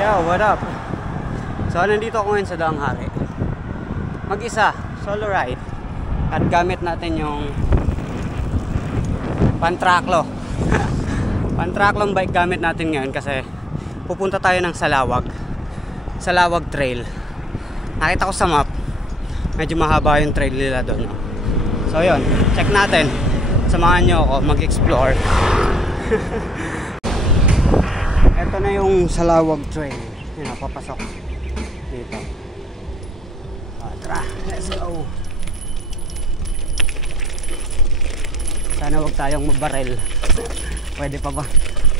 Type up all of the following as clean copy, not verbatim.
Yo, what up? So, nandito ako ngayon sa Daang Hari. Mag-isa, solo ride. At gamit natin yung Pantraklo. Pantraklong bike gamit natin ngayon kasi pupunta tayo ng Salawag Trail. Nakita ko sa map, medyo mahaba yung trail nila doon. So, yun, check natin. Samahan nyo ako mag-explore. Ito na yung Salawag Trail. Yun, papasok dito. Tara, let's go. Sana huwag tayong mabarel. Pwede pa ba?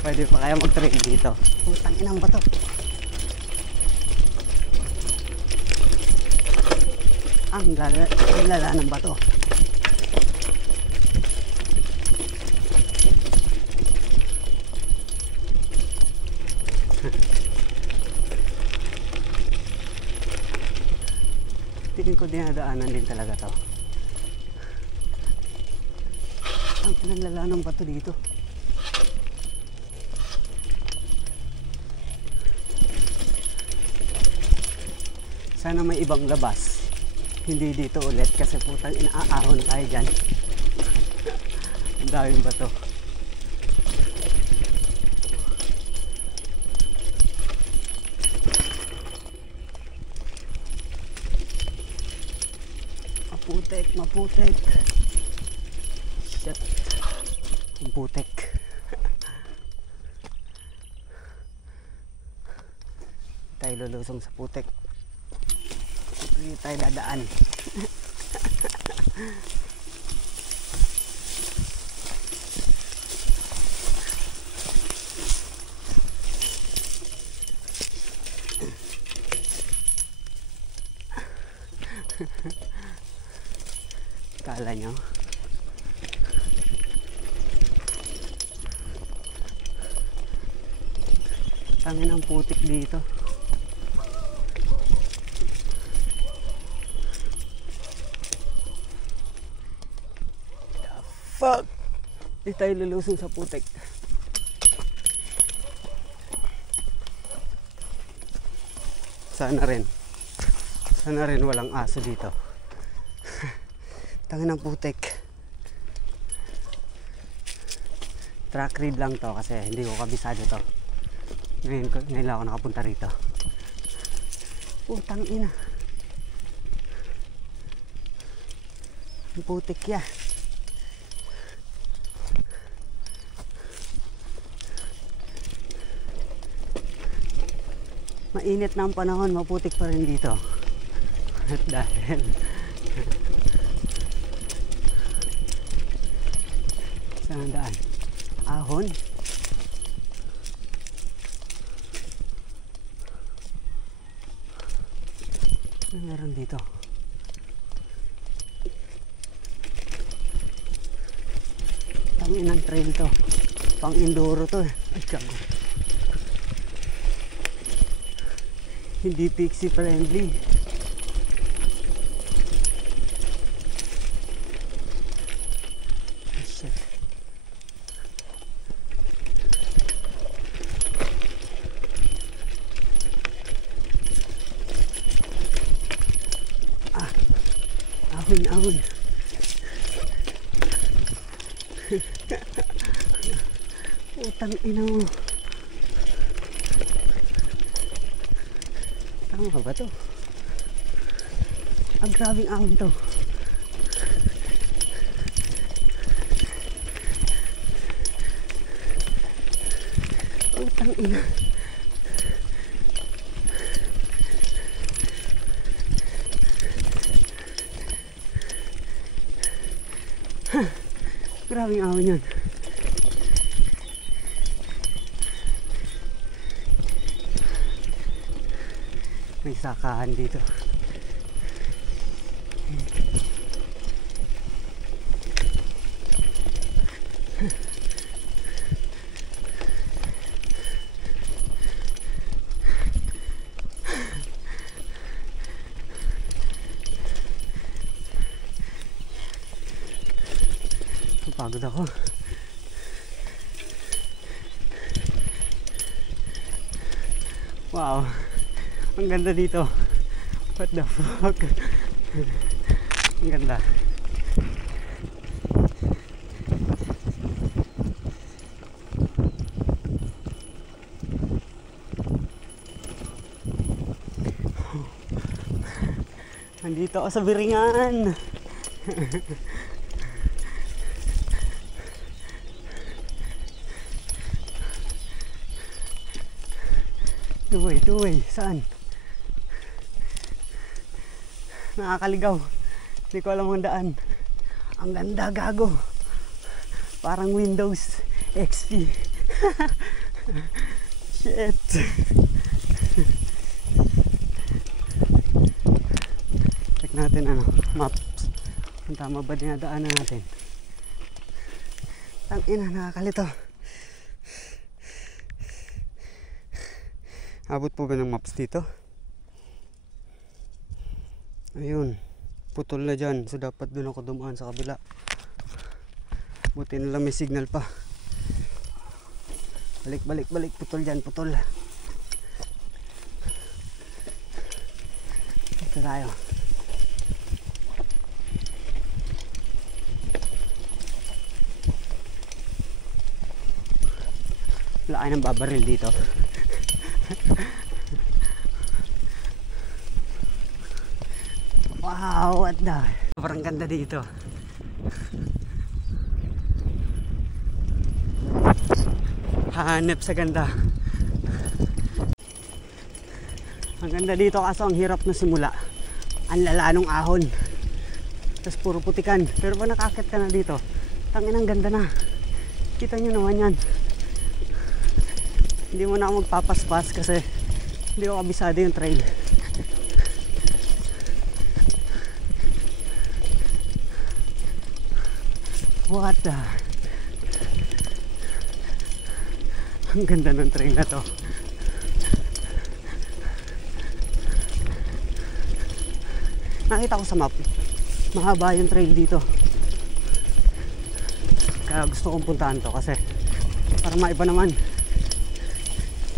Pwede pa kaya mag-trail dito? Putang inang bato. Ang lala ng bato. Tingin ko dinadaanan din talaga to. Ang lala ng bato dito. Sana may ibang labas. Hindi dito ulit kasi putang inaahon tayo dyan. Ang daming bato. Maputek. Shit. Maputek. Tayo lulusong sa putek. Hindi tayo dadaan. Kala nyo tangin ang putik dito. The fuck, di tayo lulusong sa putik. Sana rin walang aso dito. Tangin ng putik. Track ride lang to kasi hindi ko kabisado to. Ngayon lang ako nakapunta rito. Putang ina. Ang putik ya. Mainit na ang panahon, maputik pa rin dito. Dahil saan ang daan? Ahon? Ano meron dito? Tangin ng trail to. Pang enduro to eh. Ay kago. Hindi pixie friendly. Ahon. Putang ina mo. Tama ba to? Ang grabing ahon to. Putang ina. Grabing ahon yun. May sakahan dito. Pagod ako. Wow. Ang ganda dito. What the fuck? Ang ganda. Nandito ako sa Biringan. Two-way. Saan? Nakakaligaw. Hindi ko alam ang daan. Ang ganda, gago. Parang Windows XP. Shit. Check natin maps. Kung tama ba dinadaanan natin. Tangina, nakakalito. Abot po ba ng maps dito? Ayun, putol na dyan. So dapat doon ako dumaan sa kabila. Buti na lang may signal pa. Balik. Putol dyan, putol. Ito tayo. Wala kayo ng babaril dito. Wow, what the? Sobrang ganda dito. Hanep sa ganda. Ang ganda dito kaso ang hirap na simula. Ang lala nung ahon. Tapos puro putikan. Pero pag nakakit ka na dito, tangin ang ganda na. Kita nyo naman yan. Hindi mo na ako magpapaspas kasi hindi ko kabisado yung trail. What the? Ang ganda ng trail na to. Nakita ko sa map, mahaba yung trail dito. Kaya gusto kong puntahan to kasi para maiba naman.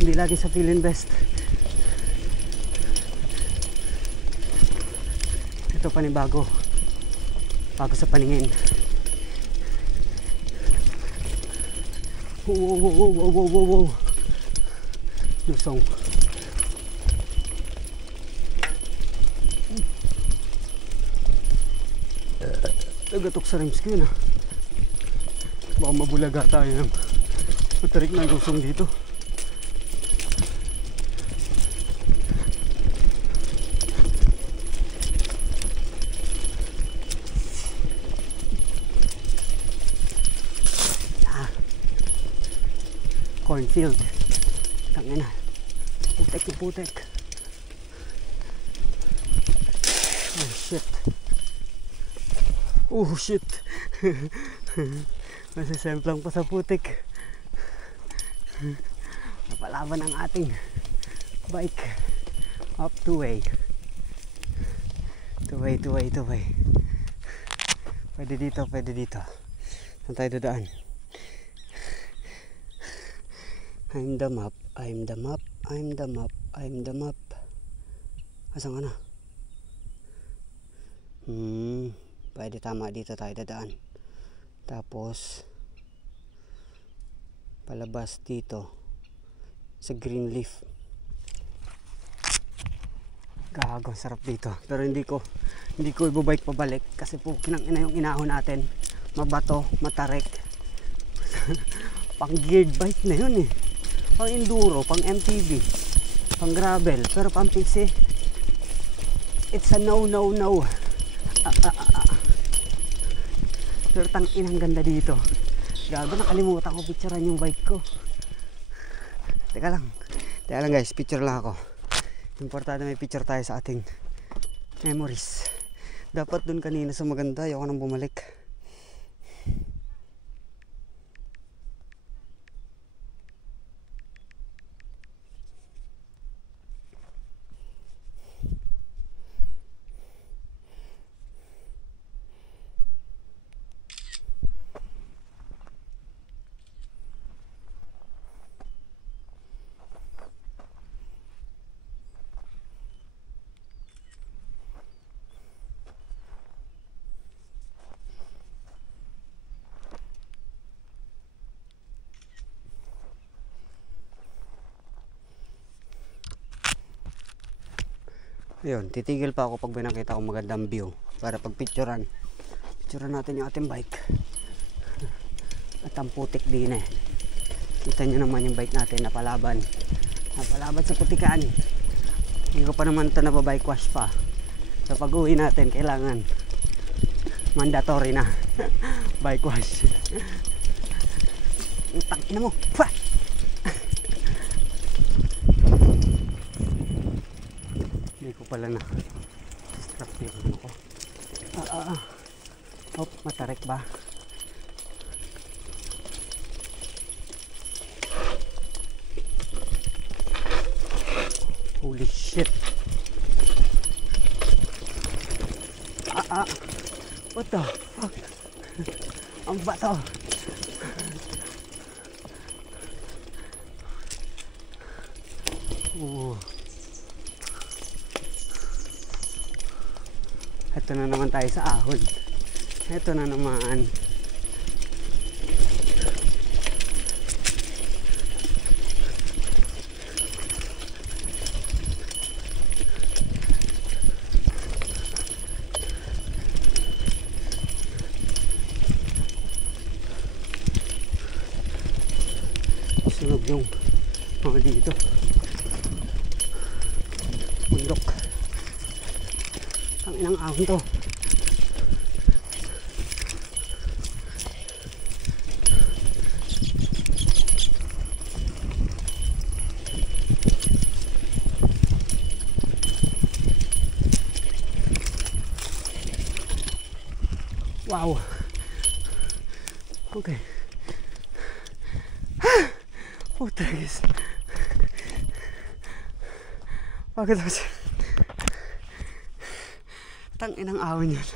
Hindi lagi sa feeling best. Ito panibago. Bago sa paningin. Wow. Lusong. Nagatok sa rims ko yun ah. Baka mabulaga tayo ng matarik ng lusong dito. Cornfield. Tangina. Putek. Oh shit. Masasemplang pa sa putik. Napalaban ang ating bike. Up two-way. Two-way. Pwede dito. Saan tayo dadaan? I'm the map. Asan ka na? Pwede tama dito tayo dadaan. Tapos palabas dito sa Greenleaf. Gago, sarap dito. Pero hindi ko ibabike pabalik kasi po kinangina yung inahon natin. Mabato, matarik. Pang geared bike na yun eh. Pang enduro, pang MTB, pang gravel, pero pang PC, it's a no. Pero tangin ang ganda dito. Gago, nakalimutan ko picturean yung bike ko. Teka lang guys, picture lang ako. Importante may picture tayo sa ating memories. Dapat dun kanina sa maganda, ayoko nang bumalik. Ayun, titigil pa ako pag may nakita ko magandang view para pag picturean natin yung ating bike. At ang putik din eh. Kita nyo naman yung bike natin napalaban sa putikan. Hindi ko pa naman ito nababike wash pa. So pag uwi natin kailangan mandatory na bike wash. Utang ina mo. Hindi ko pala na strap yung ano ko. Oh, matarik ba? Holy shit. What the fuck? Ang bato. Ito na naman tayo sa ahon. Ito na naman. Sunog yung mga dito. Bundok. Ang inang ahon to. Wow. Okay. Puta guys. Bakit ako siya? Tang inang ahon yan.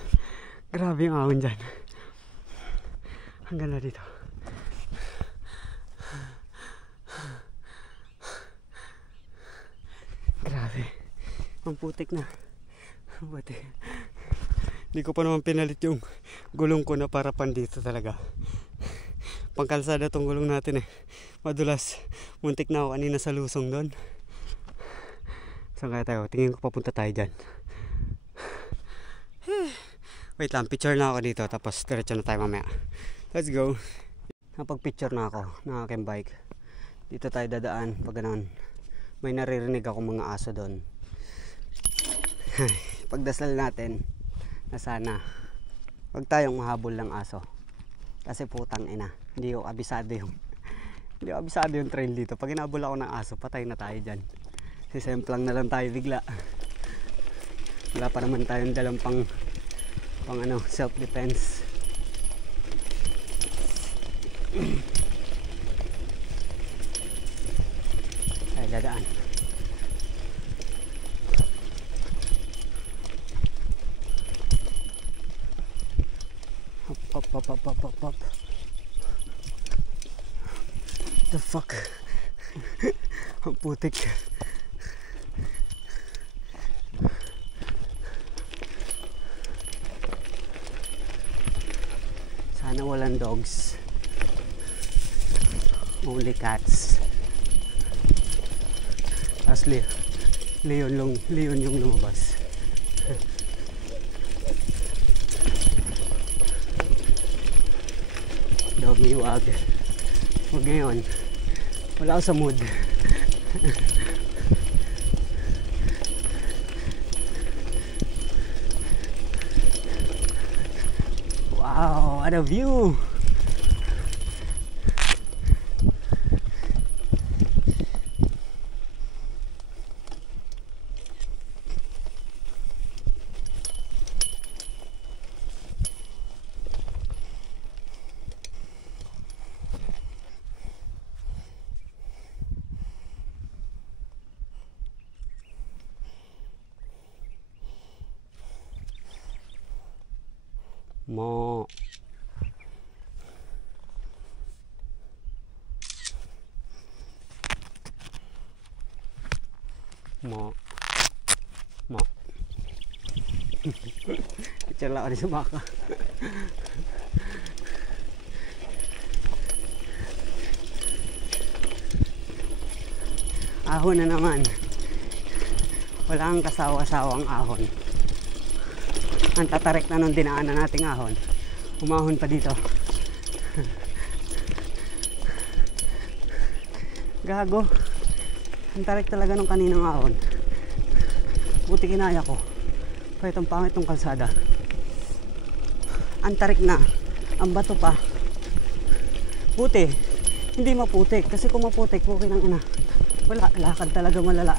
Grabe yung ahon dyan. Hanggang na dito. Grabe. Ang putik na. Buti. Hindi ko pa naman pinalit yung gulong ko na para pandito talaga. Pangkalsada tong gulong natin eh. Madulas. Muntik na ako kanina sa lusong doon. Saan kaya tayo? Tingin ko papunta tayo dyan. Wait lang, picture na ako dito. Tapos diretso na tayo mamaya. Let's go. Napag-picture na ako ng aking bike. Dito tayo dadaan. Pag ganun, may naririnig ako mga aso doon. Pagdasal natin na sana wag tayong mahabol ng aso. Kasi putang ina, hindi ko abisado yung trail dito. Pag hinabol ako ng aso, patay na tayo dyan. Sisemplang na lang tayo bigla. Wala pa naman tayong dalang pang ano, self defense. Ay, dadaan. Hop. The fuck? Ang putik. Sana walang dogs. Only cats. Asli, Leon yung lumabas. Doggy wag. Huwag ngayon. Wala ako sa mood. Wow, what a view! Mo. Picture lang ako sa baka. Ahon na naman. Walang kasawa-sawang ahon. Ang tatarik na nung dinaanan nating ahon. Umahon pa dito. Gago. Ang tarik talaga nung kaninang ahon. Buti kinaya ko. Kahit ang pangit ng kalsada. Ang tarik na. Ang bato pa. Buti. Hindi maputik. Kasi kung maputik, okay ng ina. Wala. Lakad talaga malala.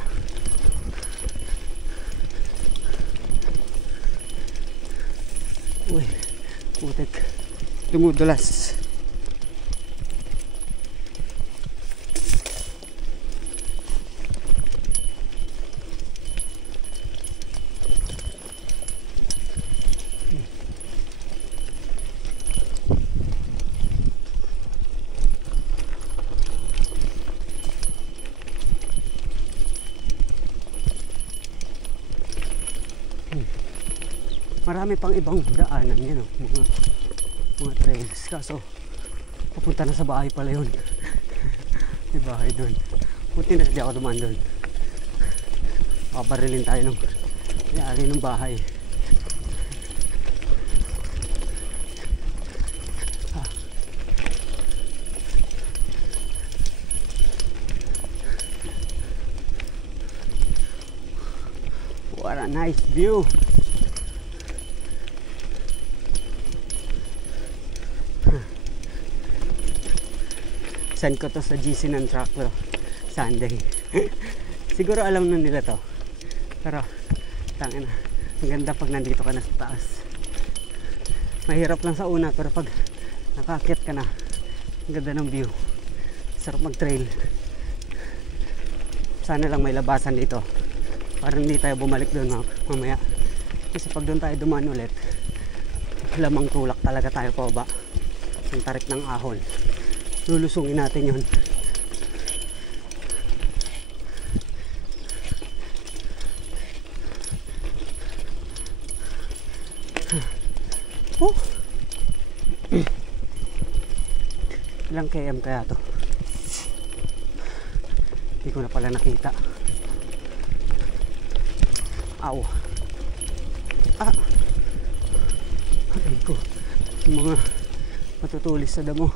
Uy. Putik. Dumudulas. Marami pang ibang daanan yan, oh. Mga trails. Kaso, pupunta na sa bahay pala yun. May bahay doon. Buti na di ako dumaan doon. Pabarilin tayo ng may-ari ng bahay. What a nice view! Send ko to sa GC ng truck to Sunday. Siguro alam na nila to. Pero tangina, ang ganda pag nandito ka na sa taas. Mahirap lang sa una, pero pag nakaakyat ka na, ang ganda ng view. Sarap mag trail. Sana lang may labasan dito para hindi tayo bumalik doon mamaya. Kasi pag doon tayo dumaan ulit, lamang tulak talaga tayo pababa. Ang tarik ng ahon. Lulusungin natin yun. Oh. Ilang km kaya to? Hindi ko na pala nakita. Aw. Ah. Aray ko. Yung mga matutulis sa damo.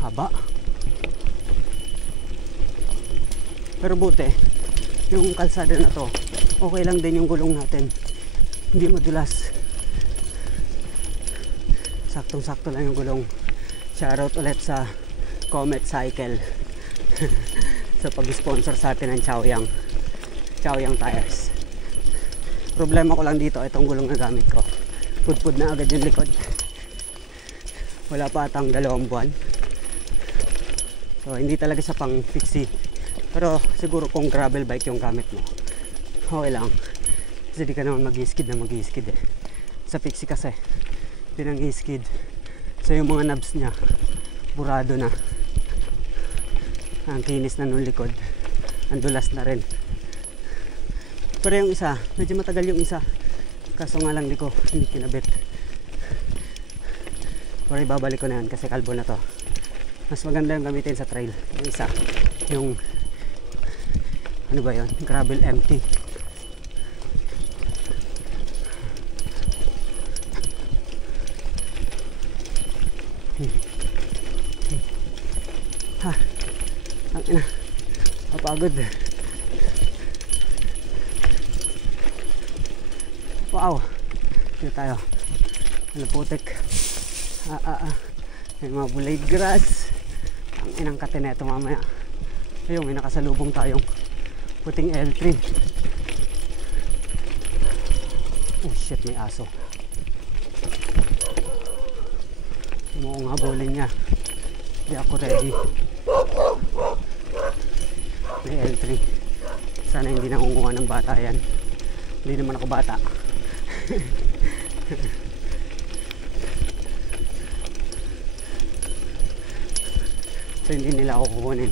Haba. Pero buti yung kalsada na to, okay lang din yung gulong natin, hindi madulas. Saktong sakto lang yung gulong. Shoutout ulit sa Comet Cycle sa pag-sponsor sa atin ng Chaoyang Tires. Problema ko lang dito, itong gulong na gamit ko, pudpud na agad yung likod. Wala pa atang 2 buwan. So hindi talaga siya pang fixie. Pero siguro kung gravel bike yung gamit mo, okay lang. Kasi di ka naman mag-skid na mag-skid eh. Sa fixie kasi, di nang skid. So yung mga knobs niya, burado na. Ang kinis na nung likod. Ang dulas na rin. Pero yung isa, medyo matagal yung isa. Kaso nga lang di ko hindi kinabit. Pero ibabalik ko na yan kasi kalbo na to. Mas maganda yung gamitin sa trail. Yung isa, yung ano ba yun? Gravel empty. Ha, ang ina, mapagod. Wow, dito tayo. Ano putik. May mga blade grass. Ang inang katineto mamaya. Ayun, may nakasalubong tayong puting L3. Oh shit, may aso. Mukhang habulin niya. Hindi ako ready. May L3. Sana hindi nakunguha ng bata yan. Hindi naman ako bata. So hindi nila ako kukunin.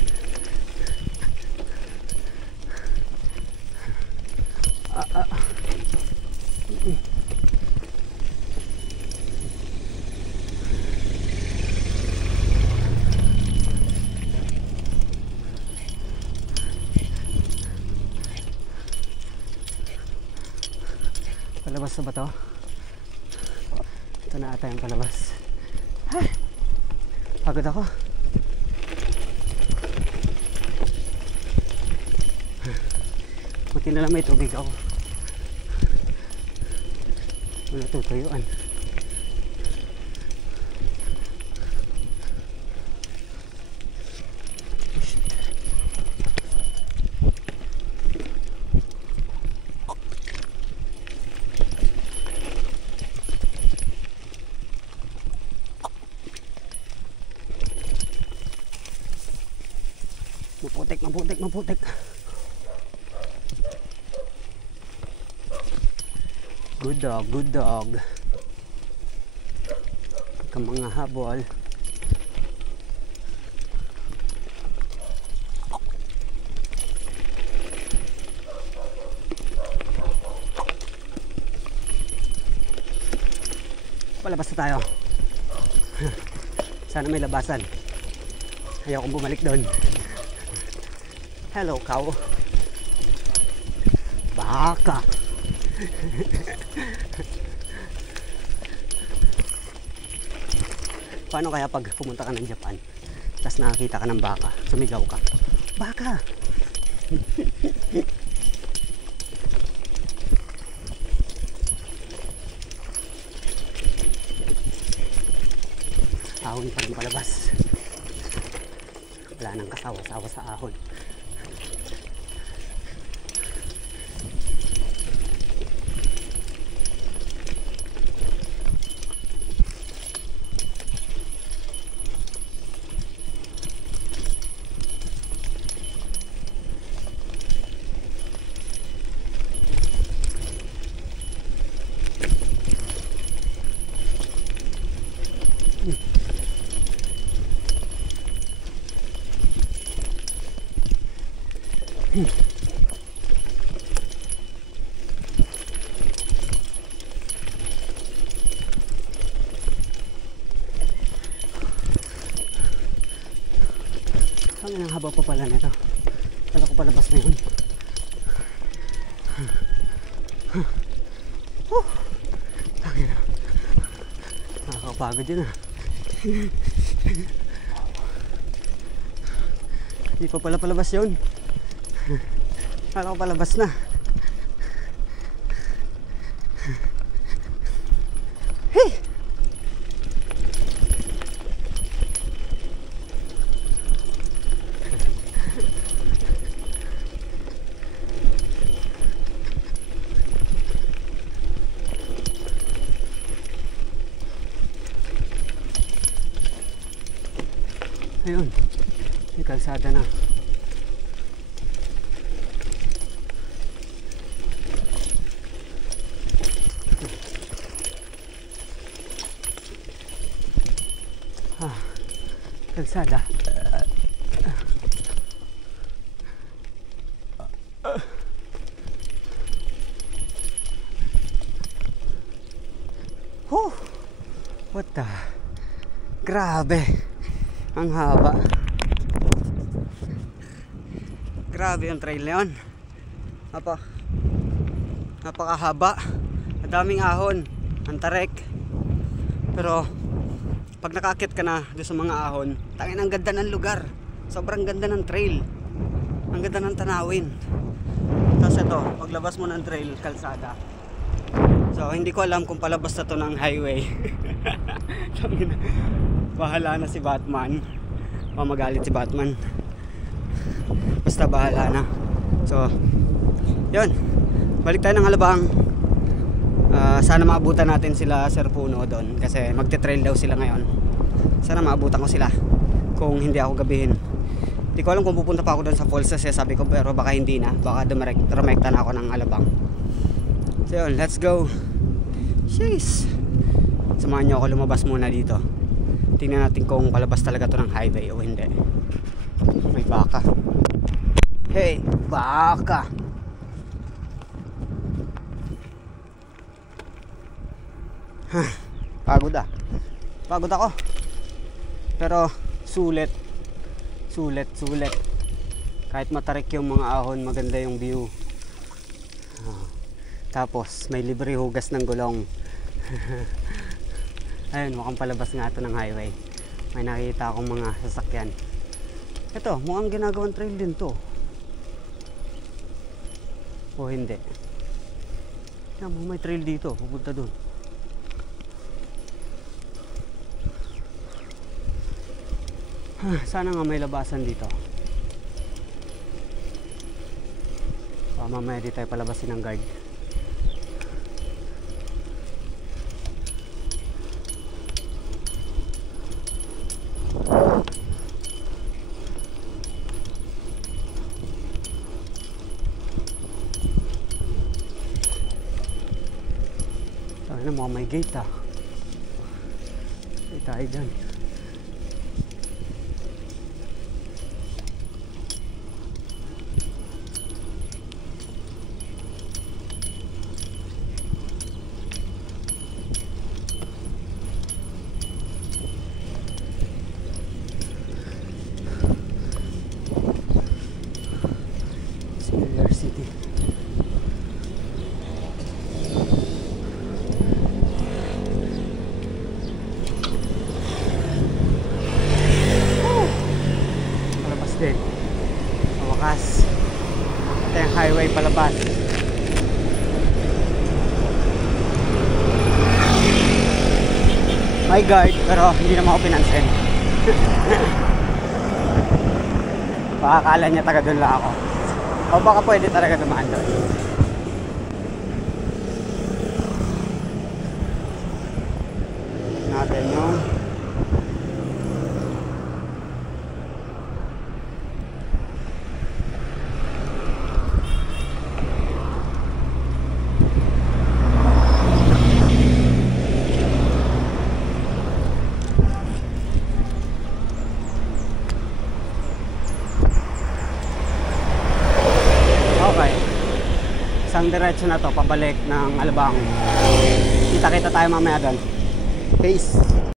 Palabas na ba to? Ito na ata yung palabas. Ay, pagod ako. Buti na lang may tubig ako. Wala tutuyuan. Maputik. Good dog. Huwag kang mga habol. Palabas na tayo. Sana may labasan. Ayaw kong bumalik doon. Hello, cow. Baka. Paano kaya pag pumunta ka ng Japan, tapos nakakita ka ng baka, sumigaw ka, baka! Ahon pa rin palabas. Wala nang kasawa-sawa sa ahon. Ang haba pa pala nito. Kala ko palabas na yun. Tangina. Nakakapagod yun ah. Hindi pa pala palabas yun. Kala ko palabas na. Hey! Ayun, may kalsada na. Kalsada. What the? Grabe. Ang haba. Grabe yung trail na yun. Napakahaba. Madaming ahon. Ang tarik. Pero pag nakakit ka na doon sa mga ahon, tangin ang ganda ng lugar. Sobrang ganda ng trail. Ang ganda ng tanawin. Tapos ito, paglabas mo ng trail, kalsada. So hindi ko alam kung palabas na to ng highway. Bahala na si Batman. Magalit si Batman. Basta bahala na. So yun, balik tayo ng Alabang. Sana maabutan natin sila Sir Puno doon, kasi magte-trail daw sila ngayon. Sana maabutan ko sila kung hindi ako gabihin. Hindi ko alam kung pupunta pa ako doon sa falls kasi sabi ko, pero baka hindi na. Baka dumekta na ako ng Alabang. So yun, let's go. Jeez. Samahan nyo ako lumabas muna dito. Tingnan natin kung palabas talaga to ng highway o hindi. May baka. Hey, baka! Pagod ah. Pagod ako. Pero sulit. Sulit. Kahit matarik yung mga ahon, maganda yung view. Tapos may libre hugas ng gulong. Ayun, mukhang palabas nga ito ng highway. May nakita akong mga sasakyan. Ito, mukhang ginagawang trail din to. O hindi. Yan, may trail dito, pupunta dun. Sana nga may labasan dito. Mamaya di tayo palabasin ng guard. Tayo na, mga may gate ah. Ay tayo dyan. City. Palabas din. Wakas. Ito yung highway palabas. May guard pero hindi naman ako pinansin. Baka akala niya taga doon lang ako. O baka pwede talaga dumaan doon. Natin yung isang diretso na to pabalik ng Alabang. Kita-kita tayo mamaya doon. Peace.